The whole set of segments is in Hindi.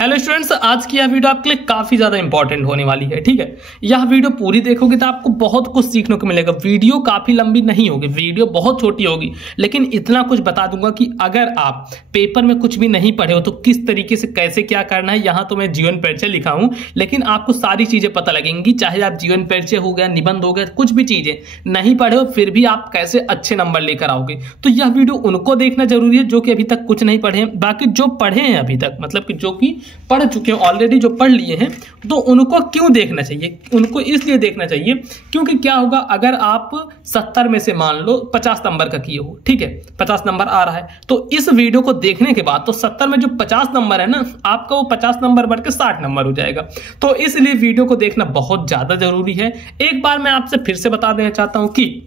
हेलो स्टूडेंट्स, आज की यह वीडियो आपके लिए काफी ज्यादा इंपॉर्टेंट होने वाली है। ठीक है, यह वीडियो पूरी देखोगे तो आपको बहुत कुछ सीखने को मिलेगा। वीडियो काफी लंबी नहीं होगी, वीडियो बहुत छोटी होगी, लेकिन इतना कुछ बता दूंगा कि अगर आप पेपर में कुछ भी नहीं पढ़े हो तो किस तरीके से कैसे क्या करना है। यहाँ तो मैं जीवन परिचय लिखा हूं, लेकिन आपको सारी चीजें पता लगेंगी। चाहे आप जीवन परिचय हो गया, निबंध हो गया, कुछ भी चीजें नहीं पढ़े हो फिर भी आप कैसे अच्छे नंबर लेकर आओगे। तो यह वीडियो उनको देखना जरूरी है जो कि अभी तक कुछ नहीं पढ़े हैं। बाकी जो पढ़े हैं अभी तक, मतलब कि जो कि पढ़ चुके हैं ऑलरेडी, जो पढ़ लिए हैं, तो उनको क्यों देखना चाहिए? उनको इसलिए देखना चाहिए क्योंकि क्या होगा, अगर आप 70 में से मान लो 50 नंबर का किए हो, ठीक है, 50 नंबर आ रहा है, तो इस वीडियो को देखने के बाद तो 70 में जो 50 नंबर है ना, आपका वो 50 नंबर बढ़ के 60 नंबर हो जाएगा। तो इसलिए वीडियो को देखना बहुत ज्यादा जरूरी है। एक बार मैं आपसे फिर से बता देना चाहता हूं कि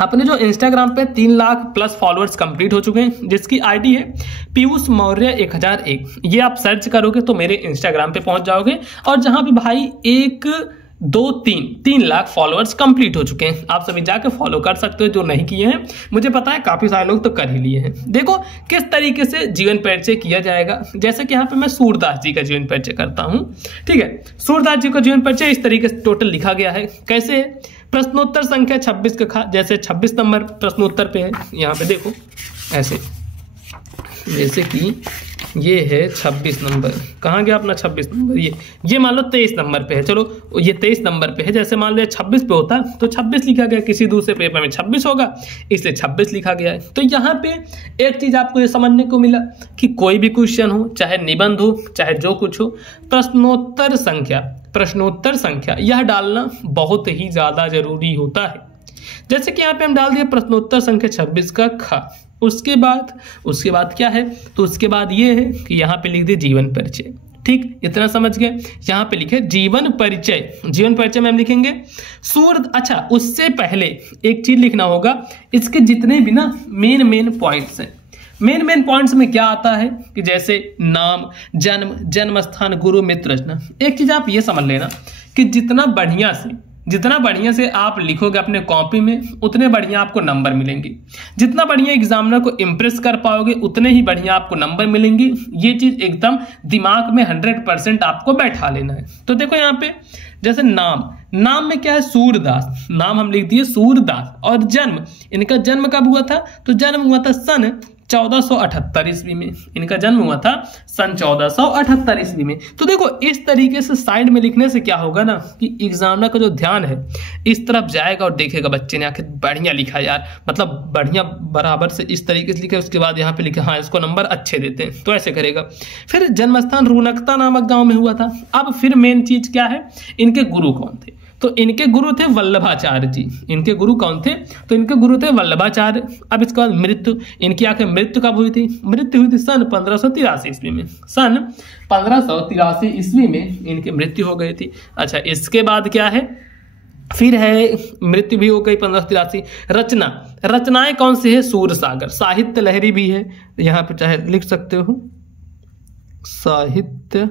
अपने जो इंस्टाग्राम पे 3 लाख प्लस फॉलोअर्स कंप्लीट हो चुके हैं, जिसकी आईडी है पीयूष मौर्य 1001। ये आप सर्च करोगे तो मेरे इंस्टाग्राम पे पहुंच जाओगे, और जहां पे भाई 1 2 3 लाख फॉलोअर्स कंप्लीट हो चुके हैं। आप सभी जाके फॉलो कर सकते हो जो नहीं किए हैं। मुझे पता है काफी सारे लोग तो कर ही लिए हैं। देखो किस तरीके से जीवन परिचय किया जाएगा। जैसे कि यहाँ पे मैं सूरदास जी का जीवन परिचय करता हूँ, ठीक है। सूरदास जी का जीवन परिचय इस तरीके से टोटल लिखा गया है। कैसे? प्रश्नोत्तर संख्या 26 का, जैसे 26 नंबर प्रश्नोत्तर पे है, यहाँ पे देखो ऐसे, जैसे कि ये है 26 नंबर। कहाँ गया अपना 26 नंबर? ये मान लो 23 नंबर पे है। चलो ये 23 नंबर पे है। जैसे मान लिया 26 पे होता तो 26 लिखा गया, किसी दूसरे पेपर में 26 होगा, इसलिए 26 लिखा गया है। तो यहाँ पे एक चीज आपको ये समझने को मिला कि कोई भी क्वेश्चन हो, चाहे निबंध हो, चाहे जो कुछ हो, प्रश्नोत्तर संख्या यह डालना बहुत ही ज्यादा जरूरी होता है। जैसे कि यहाँ पे हम डाल दिया प्रश्नोत्तर संख्या 26 का ख। उसके बाद क्या है? तो उसके बाद ये है कि यहाँ पे लिख दिए जीवन परिचय। ठीक, इतना समझ गए। यहाँ पे लिखे जीवन परिचय में हम लिखेंगे अच्छा, उससे पहले एक चीज लिखना होगा, इसके जितने भी ना मेन पॉइंट्स हैं। मेन पॉइंट्स में क्या आता है कि जैसे नाम, जन्म स्थान, गुरु, मित्र रचना। एक चीज आप ये समझ लेना कि जितना बढ़िया से आप लिखोगे अपने कॉपी में, उतने बढ़िया आपको नंबर मिलेंगे। जितना बढ़िया एग्जामिनर को इंप्रेस कर पाओगे, उतने ही बढ़िया आपको नंबर मिलेंगे। ये चीज एकदम दिमाग में 100% आपको बैठा लेना है। तो देखो यहाँ पे जैसे नाम में क्या है? सूरदास। नाम हम लिख दिए सूरदास। और इनका जन्म कब हुआ था? तो जन्म हुआ था सन 1478 ईस्वी में। इनका जन्म हुआ था सन 1478 ईस्वी में। तो देखो इस तरीके से साइड में लिखने से क्या होगा ना कि एग्जामिनर का जो ध्यान है इस तरफ जाएगा और देखेगा बच्चे ने आखिर बढ़िया लिखा यार, मतलब बढ़िया बराबर से इस तरीके से लिखे। उसके बाद यहाँ पे लिखे हाँ इसको नंबर अच्छे देते हैं, तो ऐसे करेगा। फिर जन्मस्थान रुनकता नामक गांव में हुआ था। अब फिर मेन चीज क्या है? इनके गुरु कौन थे? तो इनके गुरु थे वल्लभाचार्य जी। इनके गुरु कौन थे? तो इनके गुरु थे वल्लभाचार्य। अब इसके बाद मृत्यु, इनकी आखिर मृत्यु कब हुई थी? मृत्यु हुई थी सन 1583 ईस्वी में। सन 1583 ईस्वी में इनकी मृत्यु हो गई थी। अच्छा, इसके बाद क्या है? फिर है मृत्यु भी हो गई 1583। रचनाएं कौन सी है? सूरसागर। साहित्य लहरी भी है, यहाँ पे चाहे लिख सकते हो साहित्य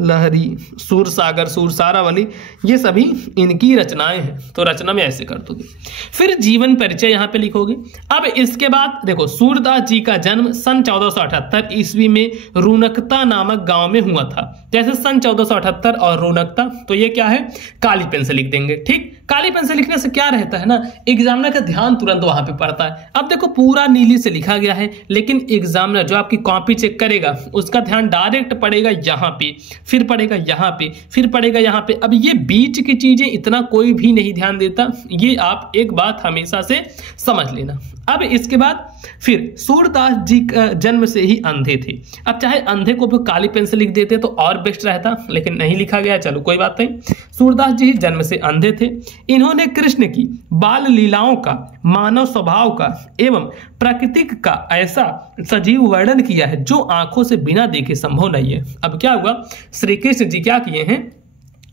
लहरी, सूरसागर, सूरसारावली, ये सभी इनकी रचनाएं हैं। तो रचना में ऐसे कर दोगे। फिर जीवन परिचय यहाँ पे लिखोगे। अब इसके बाद देखो सूरदास जी का जन्म सन 1478 ईस्वी में रुनकता नामक गांव में हुआ था। जैसे सन 1478 और रुनकता, तो ये क्या है? काली पेन से लिख देंगे। ठीक, काली पेन से लिखने से क्या रहता है ना, एग्जामिनर का ध्यान तुरंत वहां पे पड़ता है। अब देखो पूरा नीली से लिखा गया है, लेकिन एग्जामिनर जो आपकी कॉपी चेक करेगा उसका ध्यान डायरेक्ट पड़ेगा यहाँ पे, फिर पड़ेगा यहाँ पे, फिर पड़ेगा यहाँ पे। अब ये बीच की चीजें इतना कोई भी नहीं ध्यान देता, ये आप एक बात हमेशा से समझ लेना। अब इसके बाद फिर सूरदास जी का जन्म से ही अंधे थे। अब चाहे अंधे को भी काली पेन से लिख देते तो और बेस्ट रहता, लेकिन नहीं लिखा गया, चलो कोई बात नहीं। सूरदास जी जन्म से अंधे थे। इन्होंने कृष्ण की बाल लीलाओं का, मानव स्वभाव का एवं प्रकृति का ऐसा सजीव वर्णन किया है जो आंखों से बिना देखे संभव नहीं है। अब क्या हुआ? श्री कृष्ण जी क्या किए हैं?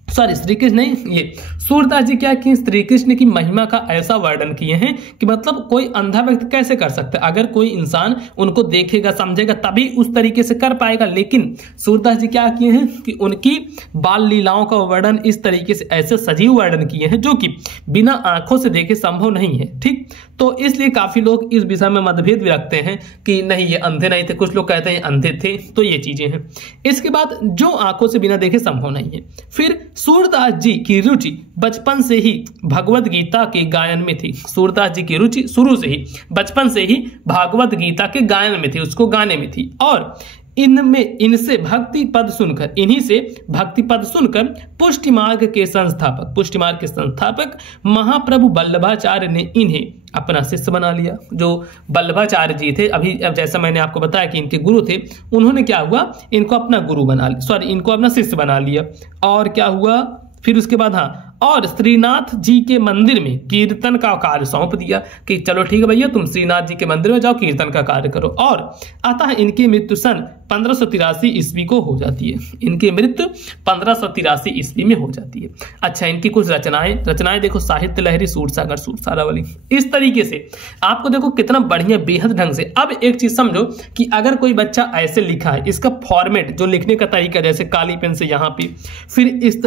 श्री कृष्ण नहीं, ये सूरदास जी क्या किए? श्री कृष्ण की महिमा का ऐसा वर्णन किए हैं कि मतलब कोई अंधा व्यक्ति कैसे कर सकता है? अगर कोई इंसान उनको देखेगा, समझेगा, तभी उस तरीके से कर पाएगा। लेकिन सूरदास जी क्या किए हैं कि उनकी बाल लीलाओं का वर्णन इस तरीके से ऐसे सजीव वर्णन किए हैं जो कि बिना आंखों से देखे संभव नहीं है। ठीक, तो इसलिए काफी लोग इस विषय में मतभेद भी रखते हैं कि नहीं ये अंधे नहीं थे, कुछ लोग कहते हैं अंधे थे। तो ये चीजें हैं। इसके बाद जो आंखों से बिना देखे संभव नहीं है। फिर सूरदास जी की रुचि बचपन से ही भगवत गीता के गायन में थी। सूरदास जी की रुचि शुरू से ही बचपन से ही भागवत गीता के गायन में थी, उसको गाने में थी। और इनसे भक्ति पद सुनकर, इन्हीं से भक्ति पद सुनकर पुष्टि मार्ग के संस्थापक महाप्रभु वल्लभाचार्य ने इन्हें अपना शिष्य बना लिया। जो वल्लभाचार्य जी थे, अभी अब जैसा मैंने आपको बताया कि इनके गुरु थे, उन्होंने क्या हुआ, इनको अपना गुरु बना लिया, इनको अपना शिष्य बना लिया। और क्या हुआ फिर उसके बाद, और श्रीनाथ जी के मंदिर में कीर्तन का कार्य सौंप दिया कि चलो ठीक है भैया, तुम श्रीनाथ जी के मंदिर में जाओ, कीर्तन का कार्य करो। और अतः इनकी मृत्यु सन 1583 ईस्वी को हो जाती है। इनकी मृत्यु 1583 ईस्वी में हो जाती है। अच्छा, इनकी कुछ रचनाएं देखो, साहित्य लहरी, सूरसागर, सूरसारावली, इस तरीके से आपको देखो कितना बढ़िया, बेहद ढंग से। अब एक चीज समझो कि अगर कोई बच्चा ऐसे लिखा है, इसका फॉर्मेट जो लिखने का तरीका, जैसे काली पेन से यहाँ पे, फिर इस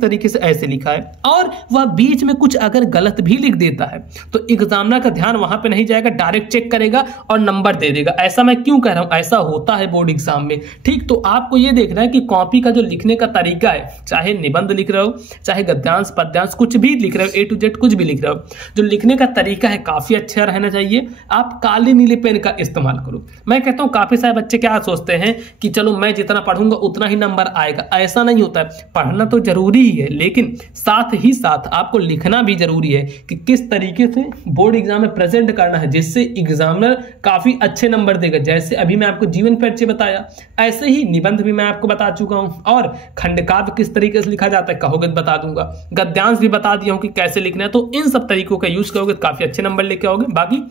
तरीके से ऐसे लिखा है, और वह बीच में कुछ अगर गलत भी लिख देता है तो एग्जामिनर का ध्यान वहां पे नहीं जाएगा, डायरेक्ट चेक करेगा और नंबर दे देगा। ऐसा मैं क्यों कह रहा हूं, ऐसा होता है बोर्ड एग्जाम में। ठीक, तो आपको यह देखना है कि कॉपी का जो लिखने का तरीका है, चाहे निबंध लिख रहे हो, चाहे गद्यांश पद्यांश कुछ भी लिख रहे हो, A to Z कुछ भी लिख रहे हो, जो लिखने का तरीका है काफी अच्छा रहना चाहिए। आप काले नीले पेन का इस्तेमाल करो। मैं कहता हूं काफी सारे बच्चे क्या सोचते हैं कि चलो मैं जितना पढ़ूंगा उतना ही नंबर आएगा। ऐसा नहीं होता है। पढ़ना तो जरूरी ही है, लेकिन साथ ही साथ आपको लिखना भी जरूरी है कि किस तरीके से बोर्ड एग्जाम में प्रेजेंट करना है, जिससे एग्जामिनर काफी अच्छे नंबर देगा। जैसे अभी मैं आपको जीवन परिचय बताया, ऐसे ही निबंध भी मैं आपको बता चुका हूं, और खंडकाव्य किस तरीके से लिखा जाता है कहोगे बता दूंगा, गद्यांश भी बता दिया हूं कि कैसे लिखना है। तो इन सब तरीकों का यूज करोगे तो काफी अच्छे नंबर लेके आओगे। बाकी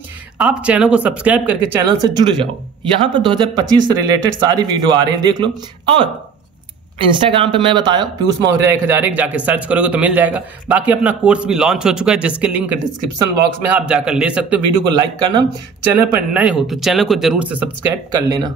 आप चैनल को सब्सक्राइब करके चैनल से जुड़ जाओ। यहां पर 2025 से रिलेटेड सारी वीडियो आ रहे हैं, देख लो। और इंस्टाग्राम पे मैं बताया पीयूष मौर्य 1001, जाके सर्च करोगे तो मिल जाएगा। बाकी अपना कोर्स भी लॉन्च हो चुका है, जिसके लिंक डिस्क्रिप्शन बॉक्स में आप जाकर ले सकते हो। वीडियो को लाइक करना, चैनल पर नए हो तो चैनल को जरूर से सब्सक्राइब कर लेना।